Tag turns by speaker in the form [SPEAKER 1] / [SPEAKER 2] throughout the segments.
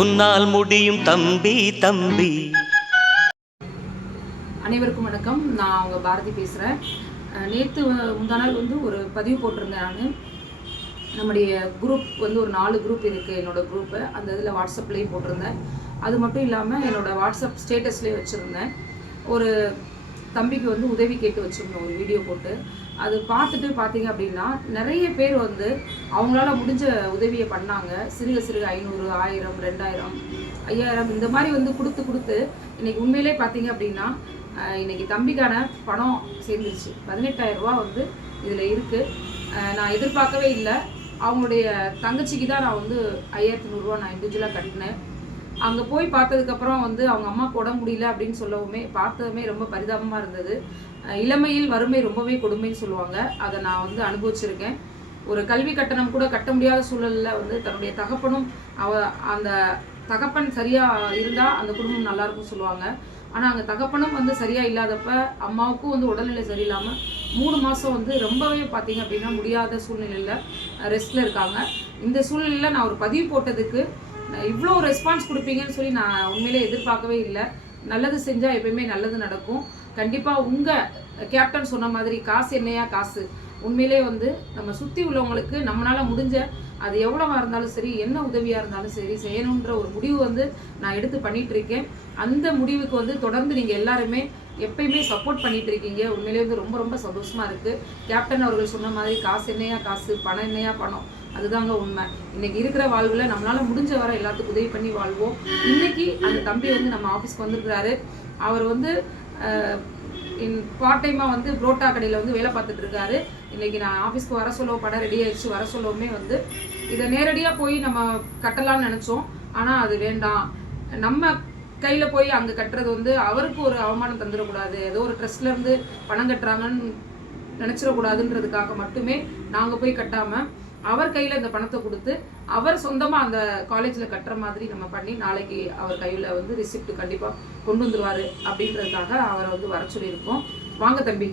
[SPEAKER 1] உன்னால் முடியும் தம்பி தம்பி.
[SPEAKER 2] அனைவருக்கும் வணக்கம். நான் அவங்க பாரதி பேசுகிறேன் நேற்று முந்தா நாள் வந்து ஒரு பதிவு போட்டிருந்தேன் நான். நம்முடைய குரூப் வந்து ஒரு நாலு குரூப் இருக்குது என்னோடய குரூப்பு அந்த இதில் வாட்ஸ்அப்லேயும் போட்டிருந்தேன். அது மட்டும் இல்லாமல் என்னோடய வாட்ஸ்அப் ஸ்டேட்டஸ்லேயே வச்சுருந்தேன். ஒரு தம்பிக்கு வந்து உதவி கேட்டு வச்சுருந்தோம் ஒரு வீடியோ போட்டு அது பார்த்துட்டு பார்த்தீங்க அப்படின்னா நிறைய பேர் வந்து அவங்களால முடிஞ்ச உதவியை பண்ணாங்க. சிறுக சிறுக ஐநூறு ஆயிரம் ரெண்டாயிரம் ஐயாயிரம் இந்த மாதிரி வந்து கொடுத்து கொடுத்து இன்னைக்கு உண்மையிலே பார்த்தீங்க அப்படின்னா இன்னைக்கு தம்பிக்கான பணம் சேர்ந்துருச்சு. பதினெட்டாயிரம் ரூபா வந்து இதில் இருக்குது நான் எதிர்பார்க்கவே இல்லை. அவங்களுடைய தங்கச்சிக்கு தான் நான் வந்து ஐயாயிரத்தி நூறுரூவா நான் இண்டிவிஜுவலாக கட்டினேன். அங்கே போய் பார்த்ததுக்கப்புறம் வந்து அவங்க அம்மா உடம்பு முடியல அப்படின்னு சொல்லவுமே பார்த்ததுமே ரொம்ப பரிதாபமாக இருந்தது. இளமையில் வறுமை ரொம்பவே கொடுமைன்னு சொல்லுவாங்க. அதை நான் வந்து அனுபவிச்சிருக்கேன். ஒரு கல்வி கட்டணம் கூட கட்ட முடியாத சூழலில் வந்து தன்னுடைய தகப்பனும் அவ அந்த தகப்பன் சரியாக இருந்தால் அந்த குடும்பம் நல்லா இருக்கும்னு சொல்லுவாங்க. ஆனால் அங்கே தகப்பனும் வந்து சரியாக இல்லாதப்ப அம்மாவுக்கும் வந்து உடல்நிலை சரியில்லாமல் மூணு மாதம் வந்து ரொம்பவே பார்த்தீங்க அப்படின்னா முடியாத சூழ்நிலையில் ரெஸ்ட்டில் இருக்காங்க. இந்த சூழ்நிலையில் நான் ஒரு பதிவு போட்டதுக்கு இவ்வளோ ரெஸ்பான்ஸ் கொடுப்பீங்கன்னு சொல்லி நான் உண்மையிலே எதிர்பார்க்கவே இல்லை. நல்லது செஞ்சால் எப்பயுமே நல்லது நடக்கும். கண்டிப்பாக உங்கள் கேப்டன் சொன்ன மாதிரி காசு என்னையா காசு? உண்மையிலே வந்து நம்ம சுற்றி உள்ளவங்களுக்கு நம்மளால் முடிஞ்ச அது எவ்வளவா இருந்தாலும் சரி என்ன உதவியாக இருந்தாலும் சரி செய்யணுன்ற ஒரு முடிவு வந்து நான் எடுத்து பண்ணிகிட்ருக்கேன் இருக்கேன். அந்த முடிவுக்கு வந்து தொடர்ந்து நீங்கள் எல்லாருமே எப்பயுமே சப்போர்ட் பண்ணிட்டு இருக்கீங்க. உண்மையிலே வந்து ரொம்ப ரொம்ப சந்தோஷமா இருக்கு. கேப்டன் அவர்கள் சொன்ன மாதிரி காசு என்னையா காசு பணம் என்னையா பணம்? அதுதாங்க உண்மை. இன்னைக்கு இருக்கிற வாழ்வில் நம்மளால முடிஞ்ச வரை எல்லாத்துக்கும் உதவி பண்ணி வாழ்வோம். இன்னைக்கு அந்த தம்பி வந்து நம்ம ஆஃபீஸ்க்கு வந்திருக்கிறாரு. அவர் வந்து பார்ட் டைமாக வந்து புரோட்டா கடையில் வந்து வேலை பார்த்துட்டு இருக்காரு. இன்னைக்கு நான் ஆஃபீஸ்க்கு வர சொல்ல படம் ரெடி ஆயிடுச்சு வர சொல்லவுமே வந்து இதை நேரடியாக போய் நம்ம கட்டலாம்னு நினச்சோம். ஆனால் அது வேண்டாம். நம்ம கையில் போய் அங்கே கட்டுறது வந்து அவருக்கு ஒரு அவமானம் தந்துடக்கூடாது. ஏதோ ஒரு ட்ரெஸ்லேருந்து பணம் கட்டுறாங்கன்னு நினச்சிடக்கூடாதுன்றதுக்காக மட்டுமே நாங்கள் போய் கட்டாமல் அவர் கையில் இந்த பணத்தை கொடுத்து அவர் சொந்தமாக அந்த காலேஜில் கட்டுற மாதிரி நம்ம பண்ணி நாளைக்கு அவர் கையில் வந்து ரிசிப்ட் கண்டிப்பாக கொண்டு வந்துடுவார் அப்படின்றதுக்காக அவரை வந்து வர சொல்லியிருக்கோம். வாங்க தம்பி.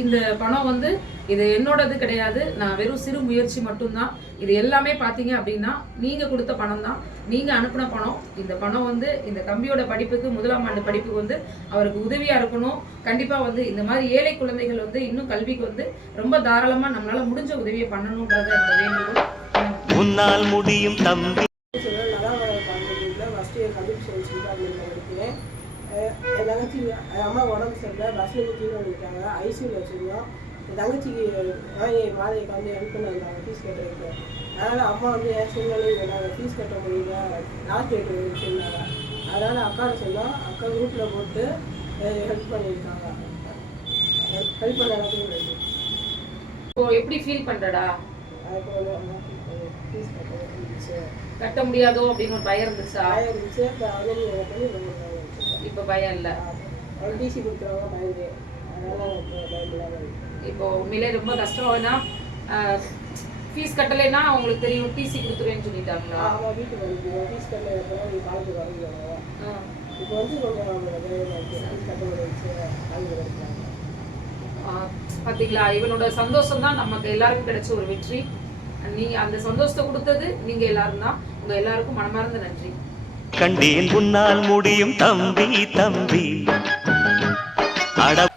[SPEAKER 2] இந்த பணம் வந்து இது என்னோடது கிடையாது. நான் வெறும் சிறு முயற்சி மட்டும்தான். இது எல்லாமே பார்த்தீங்க அப்படின்னா நீங்கள் கொடுத்த பணம் தான் நீங்கள் அனுப்பின பணம். இந்த பணம் வந்து இந்த தம்பியோட படிப்புக்கு முதலாம் ஆண்டு படிப்புக்கு வந்து அவருக்கு உதவியா இருக்கணும். கண்டிப்பா வந்து இந்த மாதிரி ஏழை குழந்தைகள் வந்து இன்னும் கல்விக்கு வந்து ரொம்ப தாராளமா நம்மளால முடிஞ்ச உதவியை பண்ணணுன்றத இந்த வேண்டுகோள்.
[SPEAKER 1] முடியும் தம்பி.
[SPEAKER 3] என் தங்கச்சி என் அம்மா உடம்பு சரியில்லை பஸ்ஸில் கீழே வந்துட்டாங்க ஐசியூவில் வச்சுருந்தோம். என் தங்கச்சிக்கு வாங்கி மாதைக்கு வந்து ஹெல்ப் வந்தாங்க ஃபீஸ் கட்டுறதுக்கு. அதனால் அம்மா வந்து என் சூழ்நிலை நாங்கள் ஃபீஸ் கட்ட முடியல. லாஸ்ட் டேட் சொன்னாங்க அதனால் அக்காவை சொன்னோம். அக்கா குரூப்பில் போட்டு ஹெல்ப் பண்ணியிருக்காங்க. ஹெல்ப் பண்ண நன்றி.
[SPEAKER 2] இப்போ எப்படி ஃபீல்
[SPEAKER 3] அம்மா ஃபீஸ் கட்ட
[SPEAKER 2] முடியாதோ அப்படின்னு ஒரு பயம் இருந்துச்சா?
[SPEAKER 3] ஆயிரம் இருந்துச்சு. இப்போ
[SPEAKER 2] பயம் இல்லை.
[SPEAKER 3] பயந்து
[SPEAKER 2] இப்போ உண்மையிலே ரொம்ப கஷ்டம். ஏன்னா ஃபீஸ் கட்டலைன்னா அவங்களுக்கு தெரியும் டிசி கொடுத்துருவேன்னு சொல்லிட்டாங்களா?
[SPEAKER 3] அவன் வீட்டுக்கு வந்து ஃபீஸ் காலேஜ். இப்போ வந்து கொஞ்சம் ஃபீஸ் கட்ட முடிச்சு
[SPEAKER 2] பாத்தீங்களா? இவனோட சந்தோஷம் தான் நமக்கு எல்லாருக்கும் கிடைச்ச ஒரு வெற்றி. நீங்க அந்த சந்தோஷத்தை கொடுத்தது நீங்க எல்லாரும் தான். உங்க எல்லாருக்கும் மனமார்ந்த நன்றி.
[SPEAKER 1] கண்டேன் உன்னால் முடியும் தம்பி தம்பி. அட